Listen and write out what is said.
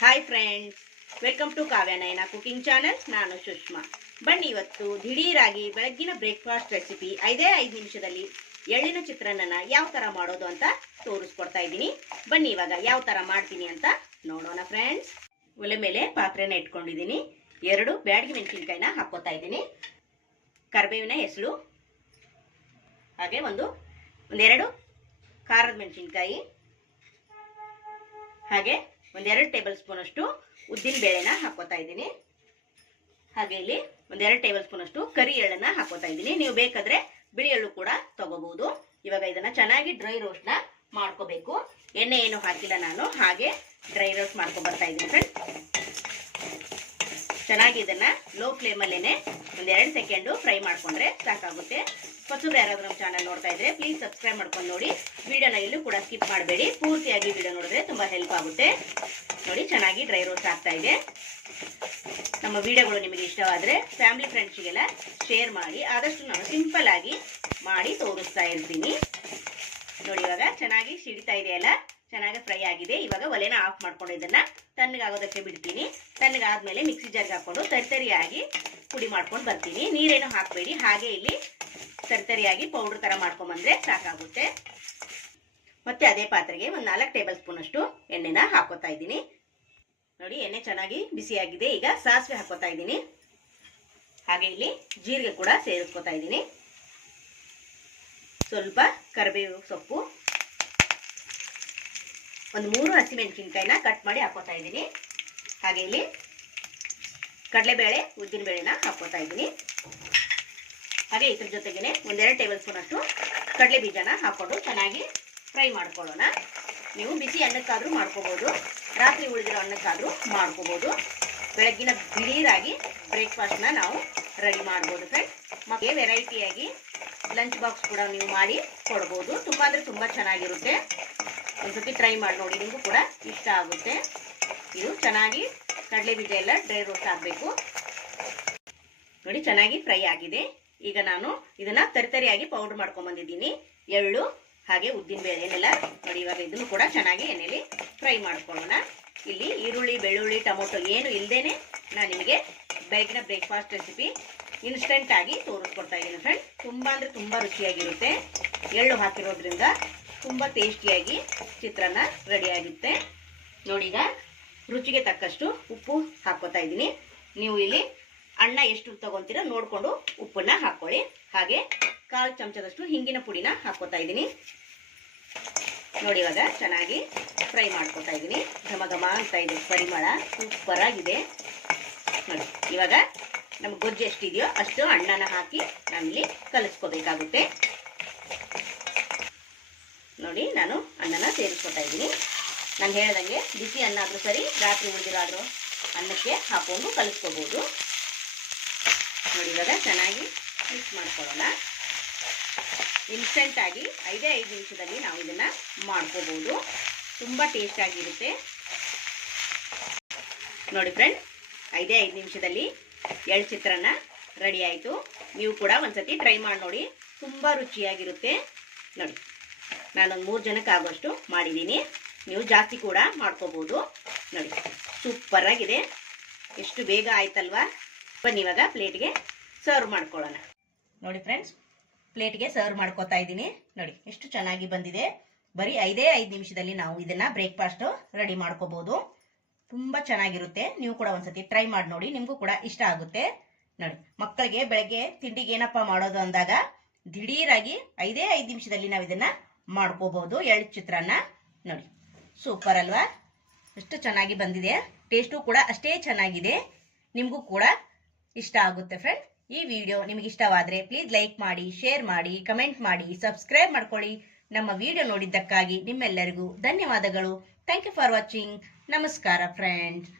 Hi friends welcome to Kavyanayana cooking channel ನಾನು ಸುಷ್ಮಾ. ಬನ್ನಿ ಇವತ್ತು ದಿಢೀರಾಗಿ ಬೆಳಗ್ಗಿನ ಬ್ರೇಕ್ಫಾಸ್ಟ್ ರೆಸಿಪಿ ಐದೇ ಐದು ನಿಮಿಷದಲ್ಲಿ ಎಳ್ಳಿನ ಚಿತ್ರಾನ್ನನ ಯಾವ ಥರ ಮಾಡೋದು ಅಂತ ತೋರಿಸ್ಕೊಡ್ತಾ ಇದ್ದೀನಿ. ಬನ್ನಿ ಇವಾಗ ಯಾವ ಥರ ಮಾಡ್ತೀನಿ ಅಂತ ನೋಡೋಣ ಫ್ರೆಂಡ್ಸ್ ಒಲೆ ಮೇಲೆ ಪಾತ್ರೆನ ಇಟ್ಕೊಂಡಿದ್ದೀನಿ. ಎರಡು ಬ್ಯಾಡಗಿ ಮೆಣಸಿನ್ಕಾಯಿನ ಹಾಕೋತಾ ಇದ್ದೀನಿ. ಕರಿಬೇವಿನ ಹೆಸರು, ಹಾಗೆ ಒಂದು, ಒಂದೆರಡು ಖಾರದ ಮೆಣಸಿನ್ಕಾಯಿ, ಹಾಗೆ ಒಂದೆರಡು ಟೇಬಲ್ ಸ್ಪೂನ್ ಅಷ್ಟು ಉದ್ದಿನ ಬೇಳೆನ ಹಾಕೋತಾ ಇದ್ದೀನಿ. ಹಾಗೆ ಇಲ್ಲಿ ಒಂದೆರಡು ಟೇಬಲ್ ಸ್ಪೂನ್ ಅಷ್ಟು ಕರಿ ಎಳ್ಳನ್ನ ಹಾಕೋತಾ ಇದ್ದೀನಿ. ನೀವು ಬೇಕಾದ್ರೆ ಬಿಳಿ ಎಳ್ಳು ಕೂಡ ತಗೋಬಹುದು. ಇವಾಗ ಇದನ್ನ ಚೆನ್ನಾಗಿ ಡ್ರೈ ರೋಸ್ಟ್ ಮಾಡ್ಕೋಬೇಕು. ಎಣ್ಣೆ ಏನು ಹಾಕಿಲ್ಲ ನಾನು, ಹಾಗೆ ಡ್ರೈ ರೋಸ್ಟ್ ಮಾಡ್ಕೊಂಡ್ ಬರ್ತಾ ಇದ್ದೀನಿ ಫ್ರೆಂಡ್ ಚೆನ್ನಾಗಿ ಇದನ್ನ ಲೋ ಫ್ಲೇಮಲ್ಲೇನೆ ಎರಡು ಸೆಕೆಂಡು ಫ್ರೈ ಮಾಡ್ಕೊಂಡ್ರೆ ಸಾಕಾಗುತ್ತೆ. ಹೊಸಬ್ರು ಯಾರಾದರೂ ನಮ್ಮ ಚಾನಲ್ ನೋಡ್ತಾ ಇದ್ರೆ ಪ್ಲೀಸ್ ಸಬ್ಸ್ಕ್ರೈಬ್ ಮಾಡ್ಕೊಂಡು ನೋಡಿ. ವಿಡಿಯೋನ ಎಲ್ಲೂ ಕೂಡ ಸ್ಕಿಪ್ ಮಾಡಬೇಡಿ. ಪೂರ್ತಿಯಾಗಿ ವಿಡಿಯೋ ನೋಡಿದ್ರೆ ತುಂಬಾ ಹೆಲ್ಪ್ ಆಗುತ್ತೆ. ನೋಡಿ, ಚೆನ್ನಾಗಿ ಡ್ರೈ ರೋಸ್ಟ್ ಆಗ್ತಾ ಇದೆ. ನಮ್ಮ ವಿಡಿಯೋಗಳು ನಿಮಗೆ ಇಷ್ಟವಾದರೆ ಫ್ಯಾಮಿಲಿ ಫ್ರೆಂಡ್ಸಿಗೆಲ್ಲ ಶೇರ್ ಮಾಡಿ, ಆದಷ್ಟು ನಾನು ಸಿಂಪಲ್ ಆಗಿ ಮಾಡಿ ತೋರಿಸ್ತಾ ಇರ್ತೀನಿ. ನೋಡಿ, ಇವಾಗ ಚೆನ್ನಾಗಿ ಸಿಡಿತಾ ಇದೆಯಲ್ಲ ಚೆನ್ನಾಗಿ ಫ್ರೈ ಆಗಿದೆ. ಇವಾಗ ಒಲೆನ ಆಫ್ ಮಾಡ್ಕೊಂಡು ಇದನ್ನ ತಣ್ಣಗಾಗೋದಕ್ಕೆ ಬಿಡ್ತೀನಿ. ತಣ್ಣಗಾದ್ಮೇಲೆ ಮಿಕ್ಸಿ ಜಾರ್ಗೆ ಹಾಕೊಂಡು ತರಿತರಿಯಾಗಿ ಪುಡಿ ಮಾಡ್ಕೊಂಡು ಬರ್ತೀನಿ. ನೀರೇನು ಹಾಕಬೇಡಿ. ಹಾಗೆ ಇಲ್ಲಿ ತರಿತರಿಯಾಗಿ ಪೌಡರ್ ತರ ಮಾಡ್ಕೊಂಬಂದ್ರೆ ಸಾಕಾಗುತ್ತೆ. ಮತ್ತೆ ಅದೇ ಪಾತ್ರೆಗೆ ಒಂದು ನಾಲ್ಕು ಟೇಬಲ್ ಸ್ಪೂನ್ ಅಷ್ಟು ಎಣ್ಣೆನ ಹಾಕೋತಾ ಇದ್ದೀನಿ. ನೋಡಿ, ಎಣ್ಣೆ ಚೆನ್ನಾಗಿ ಬಿಸಿಯಾಗಿದೆ ಈಗ ಸಾಸಿವೆ ಹಾಕೋತಾ ಇದ್ದೀನಿ. ಹಾಗೆ ಇಲ್ಲಿ ಜೀರಿಗೆ ಕೂಡ ಸೇರಿಸ್ಕೊತಾ ಇದ್ದೀನಿ. ಸ್ವಲ್ಪ ಕರಿಬೇವು ಸೊಪ್ಪು ಒಂದು ಮೂರು ಹಸಿಮೆಣಸಿನ್ಕಾಯಿನ ಕಟ್ ಮಾಡಿ ಹಾಕೋತಾ ಇದ್ದೀನಿ. ಹಾಗೆ ಇಲ್ಲಿ ಕಡಲೆಬೇಳೆ, ಉದ್ದಿನ ಬೇಳೆನ ಹಾಕೋತಾ ಇದ್ದೀನಿ. ಹಾಗೆ ಇದ್ರ ಜೊತೆಗೇನೆ ಒಂದೆರಡು ಟೇಬಲ್ ಸ್ಪೂನ್ ಅಷ್ಟು ಕಡಲೆ ಬೀಜನ ಹಾಕೊಂಡು ಚೆನ್ನಾಗಿ ಫ್ರೈ ಮಾಡ್ಕೊಳ್ಳೋಣ. ನೀವು ಬಿಸಿ ಅನ್ನಕ್ಕಾದರೂ ಮಾಡ್ಕೋಬೋದು, ರಾತ್ರಿ ಉಳಿದಿರೋ ಅನ್ನಕ್ಕಾದರೂ ಮಾಡ್ಕೋಬೋದು. ಬೆಳಗ್ಗಿನ ದಿಢೀರಾಗಿ ಬ್ರೇಕ್ಫಾಸ್ಟ್ನ ನಾವು ರೆಡಿ ಮಾಡ್ಬೋದು ಫ್ರೆಂಡ್ ಮಕ್ಕಳಿಗೆ ವೆರೈಟಿಯಾಗಿ ಲಂಚ್ ಬಾಕ್ಸ್ ಕೂಡ ನೀವು ಮಾಡಿ ಕೊಡ್ಬೋದು. ತುಂಬ ಅಂದರೆ ತುಂಬ ಚೆನ್ನಾಗಿರುತ್ತೆ. ಒಂದ್ಸತಿ ಟ್ರೈ ಮಾಡಿ ನೋಡಿ, ನಿಮಗೂ ಕೂಡ ಇಷ್ಟ ಆಗುತ್ತೆ. ಇದು ಚೆನ್ನಾಗಿ ಕಡಲೆ ಬೀಜ ಎಲ್ಲ ಡ್ರೈ ರೋಸ್ಟ್ ಆಗಬೇಕು. ನೋಡಿ, ಚೆನ್ನಾಗಿ ಫ್ರೈ ಆಗಿದೆ. ಈಗ ನಾನು ಇದನ್ನ ತರಿತರಿಯಾಗಿ ಪೌಡರ್ ಮಾಡ್ಕೊಂಡ್ ಬಂದಿದ್ದೀನಿ. ಎಳ್ಳು, ಹಾಗೆ ಉದ್ದಿನ ಬೇಳೆನೆಲ್ಲ ನೋಡಿ, ಇವಾಗ ಇದನ್ನು ಕೂಡ ಚೆನ್ನಾಗಿ ಎಣ್ಣೆಯಲ್ಲಿ ಫ್ರೈ ಮಾಡ್ಕೊಳ್ಳೋಣ. ಇಲ್ಲಿ ಈರುಳ್ಳಿ, ಬೆಳ್ಳುಳ್ಳಿ, ಟೊಮೊಟೊ ಏನು ಇಲ್ಲದೇನೆ ನಾನು ನಿಮಗೆ ಬೆಳಗಿನ ಬ್ರೇಕ್ಫಾಸ್ಟ್ ರೆಸಿಪಿ ಇನ್ಸ್ಟೆಂಟ್ ಆಗಿ ತೋರಿಸ್ಕೊಡ್ತಾ ಇದ್ದೀನಿ ಫ್ರೆಂಡ್ ತುಂಬ ಅಂದರೆ ತುಂಬ ರುಚಿಯಾಗಿರುತ್ತೆ. ಎಳ್ಳು ಹಾಕಿರೋದ್ರಿಂದ ತುಂಬ ಟೇಸ್ಟಿಯಾಗಿ ಚಿತ್ರಾನ್ನ ರೆಡಿ ಆಗುತ್ತೆ ನೋಡಿ ಈಗ ರುಚಿಗೆ ತಕ್ಕಷ್ಟು ಉಪ್ಪು ಹಾಕೋತಾ ಇದ್ದೀನಿ. ನೀವು ಇಲ್ಲಿ ಅಣ್ಣ ಎಷ್ಟು ತಗೊಂತೀರಾ ನೋಡಿಕೊಂಡು ಉಪ್ಪನ್ನ ಹಾಕೊಳ್ಳಿ ಹಾಗೆ ಕಾಲು ಚಮಚದಷ್ಟು ಹಿಂಗಿನ ಪುಡಿನ ಹಾಕೋತಾ ಇದ್ದೀನಿ. ನೋಡಿ ಇವಾಗ ಚೆನ್ನಾಗಿ ಫ್ರೈ ಮಾಡ್ಕೊತಾ ಇದ್ದೀನಿ. ಘಮ ಘಮ ಅಂತ ಇದೆ ಪರಿಮಳ ಸೂಪರ್ ಆಗಿದೆ. ನೋಡಿ, ಇವಾಗ ನಮ್ಮ ಗೊಜ್ಜು ಎಷ್ಟಿದೆಯೋ ಅಷ್ಟು ಅಣ್ಣನ ಹಾಕಿ ನಾವಿಲ್ಲಿ ಕಲಿಸ್ಕೋಬೇಕಾಗುತ್ತೆ. ನೋಡಿ ನಾನು ಅನ್ನನ ಸೇರಿಸ್ಕೊತಾ ಇದ್ದೀನಿ. ನಾನು ಹೇಳ್ದಂಗೆ ಬಿಸಿ ಅನ್ನ ಆದರೂ ಸರಿ, ರಾತ್ರಿ ಉಳಿದಿರಾದರೂ ಅನ್ನಕ್ಕೆ ಹಾಕೊಂಡು ಕಲಿಸ್ಕೋಬೋದು. ನೋಡಿ ಇವಾಗ ಚೆನ್ನಾಗಿ ಮಿಕ್ಸ್ ಮಾಡ್ಕೊಳ್ಳೋಣ. ಇನ್ಸ್ಟೆಂಟಾಗಿ ಐದೇ ಐದು ನಿಮಿಷದಲ್ಲಿ ನಾವು ಇದನ್ನು ಮಾಡ್ಕೋಬೋದು. ತುಂಬ ಟೇಸ್ಟ್ ಆಗಿರುತ್ತೆ. ನೋಡಿ ಫ್ರೆಂಡ್ ಐದೇ ಐದು ನಿಮಿಷದಲ್ಲಿ ಎಳ್ ಚಿತ್ರಾನ್ನ ರೆಡಿ ಆಯಿತು. ನೀವು ಕೂಡ ಒಂದ್ಸತಿ ಟ್ರೈ ಮಾಡಿ ನೋಡಿ, ತುಂಬ ರುಚಿಯಾಗಿರುತ್ತೆ. ನೋಡಿ. ನಾನೊಂದು ಮೂರು ಜನಕ್ಕೆ ಆಗೋಷ್ಟು ಮಾಡಿದ್ದೀನಿ. ನೀವು ಜಾಸ್ತಿ ಕೂಡ ಮಾಡ್ಕೋಬೋದು. ನೋಡಿ ಸೂಪರ್ ಆಗಿದೆ. ಎಷ್ಟು ಬೇಗ ಆಯ್ತಲ್ವಾ? ಬನ್ನಿ ಇವಾಗ ಪ್ಲೇಟ್ಗೆ ಸರ್ವ್ ಮಾಡ್ಕೊಳ್ಳೋಣ. ನೋಡಿ ಫ್ರೆಂಡ್ಸ್ ಪ್ಲೇಟ್ಗೆ ಸರ್ವ್ ಮಾಡ್ಕೋತಾ ಇದ್ದೀನಿ. ನೋಡಿ, ಎಷ್ಟು ಚೆನ್ನಾಗಿ ಬಂದಿದೆ. ಬರೀ ಐದೇ ಐದು ನಿಮಿಷದಲ್ಲಿ ನಾವು ಇದನ್ನ ಬ್ರೇಕ್ಫಾಸ್ಟ್ ರೆಡಿ ಮಾಡ್ಕೋಬಹುದು ತುಂಬ ಚೆನ್ನಾಗಿರುತ್ತೆ. ನೀವು ಕೂಡ ಒಂದ್ಸತಿ ಟ್ರೈ ಮಾಡಿ ನೋಡಿ, ನಿಮಗೂ ಕೂಡ ಇಷ್ಟ ಆಗುತ್ತೆ. ನೋಡಿ, ಮಕ್ಕಳಿಗೆ ಬೆಳಗ್ಗೆ ತಿಂಡಿಗೆ ಏನಪ್ಪ ಮಾಡೋದು ಅಂದಾಗ ದಿಢೀರಾಗಿ ಐದೇ ಐದು ನಿಮಿಷದಲ್ಲಿ ನಾವು ಇದನ್ನ ಮಾಡ್ಕೋಬಹುದು. ಎಳ್ಳು ಚಿತ್ರಾನ್ನ ನೋಡಿ. ಸೂಪರ್ ಅಲ್ವಾ? ಎಷ್ಟು ಚೆನ್ನಾಗಿ ಬಂದಿದೆ. ಟೇಸ್ಟು ಕೂಡ ಅಷ್ಟೇ ಚೆನ್ನಾಗಿದೆ. ನಿಮಗೂ ಕೂಡ ಇಷ್ಟ ಆಗುತ್ತೆ ಫ್ರೆಂಡ್ ಈ ವಿಡಿಯೋ ನಿಮಗೆ ಇಷ್ಟವಾದರೆ ಪ್ಲೀಸ್ ಲೈಕ್ ಮಾಡಿ ಶೇರ್ ಮಾಡಿ ಕಮೆಂಟ್ ಮಾಡಿ ಸಬ್ಸ್ಕ್ರೈಬ್ ಮಾಡ್ಕೊಳ್ಳಿ. ನಮ್ಮ ವಿಡಿಯೋ ನೋಡಿದ್ದಕ್ಕಾಗಿ ನಿಮ್ಮೆಲ್ಲರಿಗೂ ಧನ್ಯವಾದಗಳು. ಥ್ಯಾಂಕ್ ಯು ಫಾರ್ ವಾಚಿಂಗ್ ನಮಸ್ಕಾರ ಫ್ರೆಂಡ್ಸ್